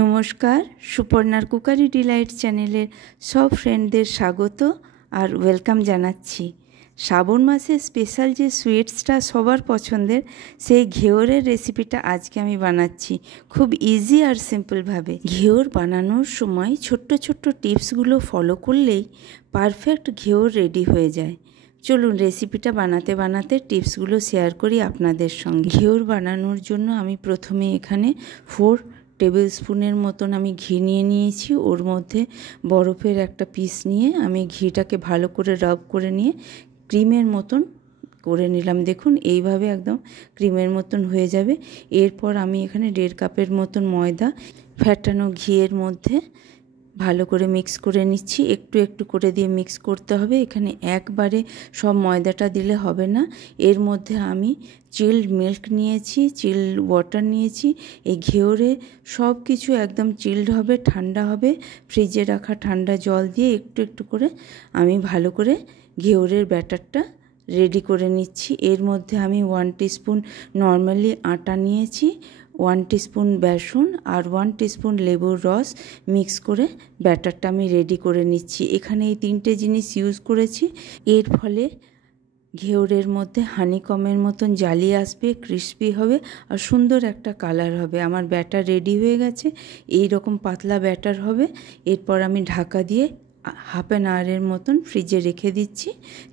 নমস্কার, সুপর্ণার cookery Deloitte চ্যানেলের সব ফ্রেন্ডদের স্বাগত আর ওয়েলকাম জানাচ্ছি। শ্রাবণ মাসে স্পেশাল যে সুইটসটা সবার পছন্দের, সেই ঘেওরের রেসিপিটা আজকে আমি বানাচ্ছি খুব ইজি আর সিম্পলভাবে। ঘেওর বানানোর সময় ছোট্ট ছোট্ট টিপসগুলো ফলো করলেই পারফেক্ট ঘেওর রেডি হয়ে যায়। চলুন রেসিপিটা বানাতে বানাতে টিপসগুলো শেয়ার করি আপনাদের সঙ্গে। ঘেওর বানানোর জন্য আমি প্রথমে এখানে 4 টেবিল স্পুনের মতন আমি ঘি নিয়ে নিয়েছি। ওর মধ্যে বরফের একটা পিস নিয়ে আমি ঘিটাকে ভালো করে রাব করে নিয়ে ক্রিমের মতন করে নিলাম। দেখুন এইভাবে একদম ক্রিমের মতন হয়ে যাবে। এরপর আমি এখানে 1.5 কাপের মতন ময়দা ফ্যাটানো ঘিয়ের মধ্যে ভালো করে মিক্স করে নিচ্ছি। একটু একটু করে দিয়ে মিক্স করতে হবে, এখানে একবারে সব ময়দাটা দিলে হবে না। এর মধ্যে আমি চিল্ড মিল্ক নিয়েছি, চিল্ড ওয়াটার নিয়েছি। এই ঘেওরে সব কিছু একদম চিল্ড হবে, ঠান্ডা হবে। ফ্রিজে রাখা ঠান্ডা জল দিয়ে একটু একটু করে আমি ভালো করে ঘেওরের ব্যাটারটা রেডি করে নিচ্ছি। এর মধ্যে আমি 1 টিস্পুন নর্মালি আটা নিয়েছি, 1 টিস্পুন বেসন আর 1 টিস্পুন লেবুর রস মিক্স করে ব্যাটারটা আমি রেডি করে নিচ্ছি। এখানে এই 3টে জিনিস ইউজ করেছি। এর ফলে ঘেওরের মধ্যে হানিকমের মতন জালি আসবে, ক্রিস্পি হবে আর সুন্দর একটা কালার হবে। আমার ব্যাটার রেডি হয়ে গেছে, এই রকম পাতলা ব্যাটার হবে। এরপর আমি ঢাকা দিয়ে হাফ অ্যান আওয়ারের মতন ফ্রিজে রেখে দিচ্ছি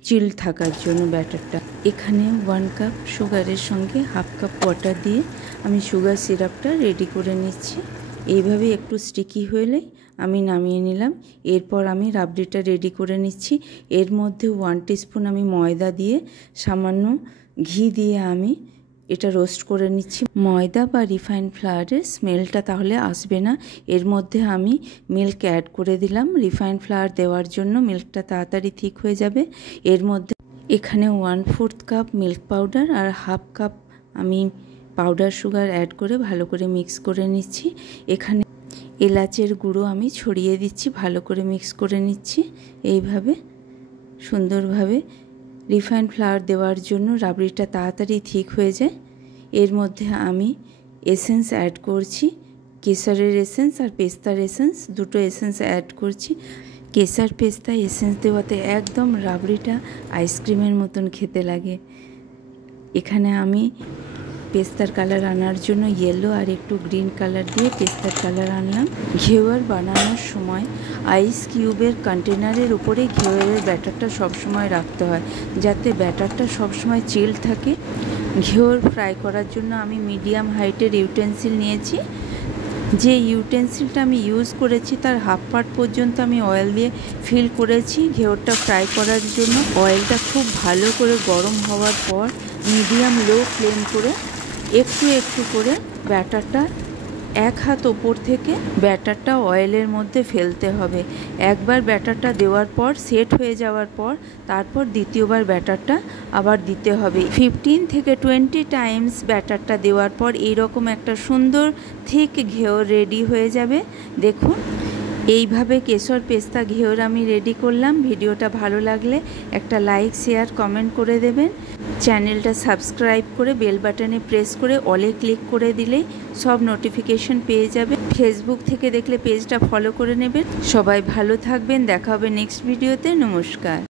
চিল্ড থাকার জন্য ব্যাটারটা। এখানে 1 কাপ সুগারের সঙ্গে হাফ কাপ ওয়াটার দিয়ে আমি সুগার সিরাপটা রেডি করে নিচ্ছি। এইভাবে একটু স্টিকি হলেই আমি নামিয়ে নিলাম। এরপর আমি রাবড়িটা রেডি করে নিচ্ছি। এর মধ্যে 1 টিস্পুন আমি ময়দা দিয়ে সামান্য ঘি দিয়ে আমি এটা রোস্ট করে নিচ্ছি। ময়দা বা রিফাইন্ড ফ্লাওয়ারের স্মেলটা তাহলে আসবে না। এর মধ্যে আমি মিল্ক অ্যাড করে দিলাম রিফাইন্ড ফ্লাওয়ার দেওয়ার জন্য, মিল্কটা তাড়াতাড়ি ঠিক হয়ে যাবে। এর মধ্যে এখানে 1/4 কাপ মিল্ক পাউডার আর হাফ কাপ আমি পাউডার সুগার অ্যাড করে ভালো করে মিক্স করে নিচ্ছি। এখানে এলাচের গুঁড়ো আমি ছড়িয়ে দিচ্ছি, ভালো করে মিক্স করে নিচ্ছি। এইভাবে সুন্দরভাবে রিফাইন্ড ফ্লাওয়ার দেওয়ার জন্য রাবড়িটা তাড়াতাড়ি ঠিক হয়ে যায়। এর মধ্যে আমি এসেন্স অ্যাড করছি, কেশরের এসেন্স আর পেস্তার এসেন্স, দুটো এসেন্স অ্যাড করছি। কেশর পেস্তা এসেন্স দেওয়াতে একদম রাবড়িটা আইসক্রিমের মতন খেতে লাগে। এখানে আমি পেস্তার কালার আনার জন্য ইয়েলো আর একটু গ্রিন কালার দিয়ে পেস্তার কালার আনলাম। ঘেওর বানানোর সময় আইস কিউবের কন্টেনারের উপরে ঘেওরের ব্যাটারটা সবসময় রাখতে হয়, যাতে ব্যাটারটা সবসময় চিল্ড থাকে। ঘেওর ফ্রাই করার জন্য আমি মিডিয়াম হাইটের ইউটেন্সিল নিয়েছি। যে ইউটেন্সিলটা আমি ইউজ করেছি তার হাফ পার্ট পর্যন্ত আমি অয়েল দিয়ে ফিল করেছি ঘেওরটা ফ্রাই করার জন্য। অয়েলটা খুব ভালো করে গরম হওয়ার পর মিডিয়াম লো ফ্লেম করে একটু একটু করে ব্যাটারটা 1 হাত ওপর থেকে ব্যাটারটা অয়েলের মধ্যে ফেলতে হবে। একবার ব্যাটারটা দেওয়ার পর সেট হয়ে যাওয়ার পর তারপর দ্বিতীয়বার ব্যাটারটা আবার দিতে হবে। 15 থেকে 20 টাইমস ব্যাটারটা দেওয়ার পর এইরকম একটা সুন্দর থিক ঘেওর রেডি হয়ে যাবে। দেখুন এইভাবে কেশর পেস্তা ঘেওর আমি রেডি করলাম। ভিডিওটা ভালো লাগলে একটা লাইক শেয়ার কমেন্ট করে দেবেন। চ্যানেলটা সাবস্ক্রাইব করে বেল বাটনে প্রেস করে অলে ক্লিক করে দিলেই সব নোটিফিকেশন পেয়ে যাবে। ফেসবুক থেকে দেখলে পেজটা ফলো করে নেবেন। সবাই ভালো থাকবেন, দেখা হবে নেক্সট ভিডিওতে। নমস্কার।